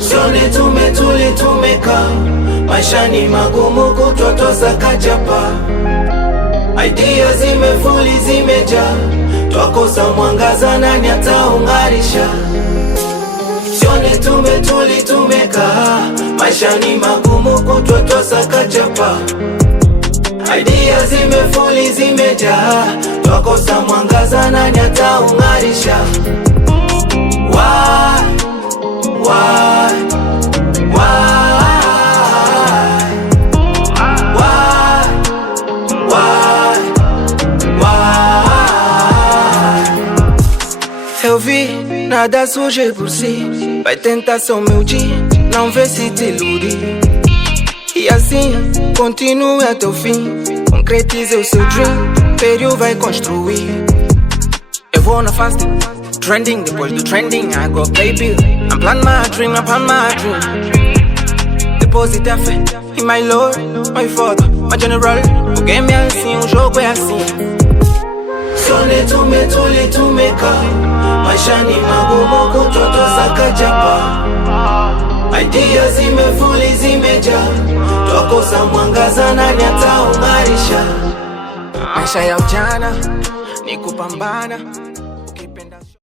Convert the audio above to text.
Sione tumeka maisha ni magumu kutotosa kachapa. Idea zimefuli zimeja, twakosa mwangaza nani ataungarisha. Sione tumeka maisha ni magumu kutotosa kachapa. Idea zimefuli zimeja, twakosa mwangaza nani ataungarisha. Eu vi nada surge por si, vai tentar ser humilde, não vê se te ilude. E assim, continue até o fim, concretize o seu dream, Perio vai construir. Eu vou na fast, trending, depois do trending I go pay bill. I'm plan my dream, Deposite a fé em my lord, my father, my general. O game é assim, o jogo é assim. Sione tumeka maisha ni magumu kutotosa kachapa. Idea zimefuli zimeja, twakosa mwangaza nani ataungarisha. Maisha ya ujana ni kupambana.